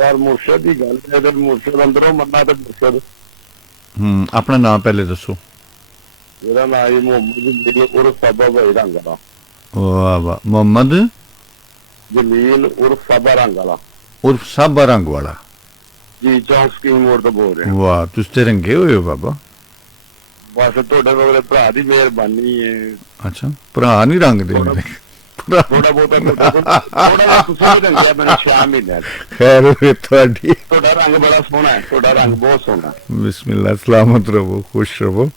पर मुर्शद की गल है ते मुर्शद अंदरों मन्ना ते मुर्शद अपना नाम पहले दसो। मेरा नाम है मोहम्मद जमील उर्फ साबा भाई रंगला। वाह वाह, मोहम्मद जमील उर्फ साबा रंगला उर्फ साबा रंग वाला। जी, चौक स्कीम मोड़ तो बोल रहे हैं। वाह, तुस ते रंगे हुए हो बाबा। बस थोड़े मेरे भरा की मेहरबानी है। अच्छा, भरा नहीं रंग दे थोड़ा बहुत थोड़ा तुसी भी रंगिया मैंने 6 महीने। खैर होवे तुहाडी। थोड़ा रंग बड़ा सोहना है, थोड़ा रंग बहुत सोहना है। बिस्मिल्लाह, सलामत रहो, खुश रहो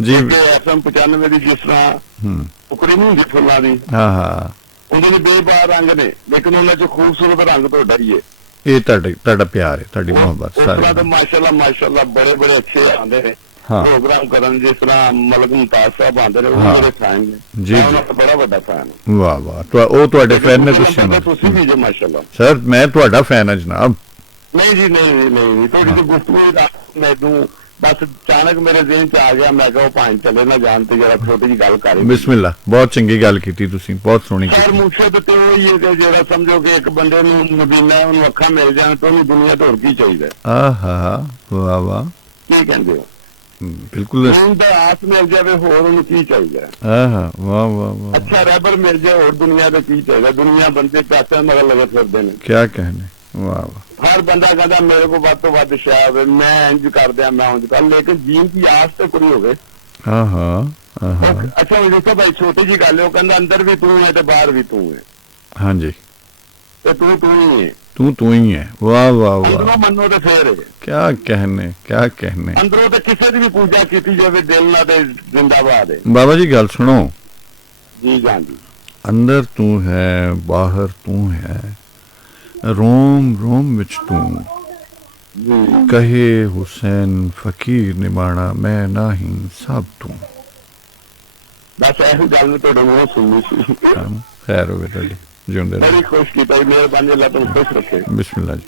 जी। FM 95 की जिस तरह टुकड़ी नहीं होंगी फुल्लां दी, हाँ हाँ, उन्होंने बेबार रंग ने, लेकिन उन्हें जो खूबसूरत रंग तो ही है। ये ਤੁਹਾਡਾ प्यार है, ਤੁਹਾਡੀ मोहब्बत उस सारी। तरह तो माशाल्लाह माशाल्लाह बड़े बड़े अच्छे आते हैं हाँ। प्रोग्राम करन, जिस तरह मलक मुमताज साहब आते हैं, हाँ। वो मेरे फैन ने। जी, मैं जी। उन्होंने बड़ा बड़ा फैन। वाह वाह, ਉਹ ਤੁਹਾਡੇ ਫੈਨ ਨੇ ਤੁਸੀਂ ਨਾ। ਤੁਸੀਂ ਵੀ ਜੋ ਮਾਸ਼ਾल्लाह। ਸਰ ਮੈਂ ਤੁਹਾਡਾ ਫੈਨ ਹਾਂ ਜਨਾਬ। नहीं जी, नहीं थोड़ी सी गुफ्तगू मैनू बस अचानक मेरे जेहन च आ गया, मैं कहा भाई चले ना जानते जरा छोटी जी गल कर। बिस्मिल्लाह, बहुत चंगी गल कीती तुसी, बहुत सोहनी खैर कीती। मुर्शद तो वही है कि जरा समझो कि एक बंदे नूं मदीना है, उन्हें अखा मिल जाए तो उन्हें दुनिया तो होर की चाहिए। आहा, वाह वाह, की कहते हो? बिल्कुल। नींद दा आस मिल जाए होर उन्हें की चाहिए? आहा, वाह वाह वाह, अच्छा रहबर मिल जाए होर दुनिया तो की चाहिए? दुनिया बंदे पैसे मगर लगे फिरते हैं। क्या कहने, वाह वाह। हर बंदा कहता मेरे को वध तो वध शायद मैं इंज कर दिया, मैं उंज कर, लेकिन जीन की आस तो कोई होवे। आहा आहा, अच्छा देखो भाई, छोटी जी गल है, वो कहता अंदर भी तू है ते बाहर भी तू है, हाँ जी, ते तू ही है। तू ही है, वाह वाह वाह, अंदरों मनो तो फिर है, क्या कहने, क्या कहने। अंदरों तो किसी की भी पूजा की जाए दिल ना ते जिंदाबाद है। बाबा जी गल सुनो, जी जान जी, अंदर तू है, बाहर तू है, रोम रोम विच तू, जी कहे हुसैन फकीर निमाणा मैं नाही सब तू। बस ऐसी गल थोड़े मुंह सुननी सी। खैर हो गए, जिंदे रहो। बड़ी खुश की, मेहरबानी, अल्लाह तुम खुश रखे। बिस्मिल्लाह जी।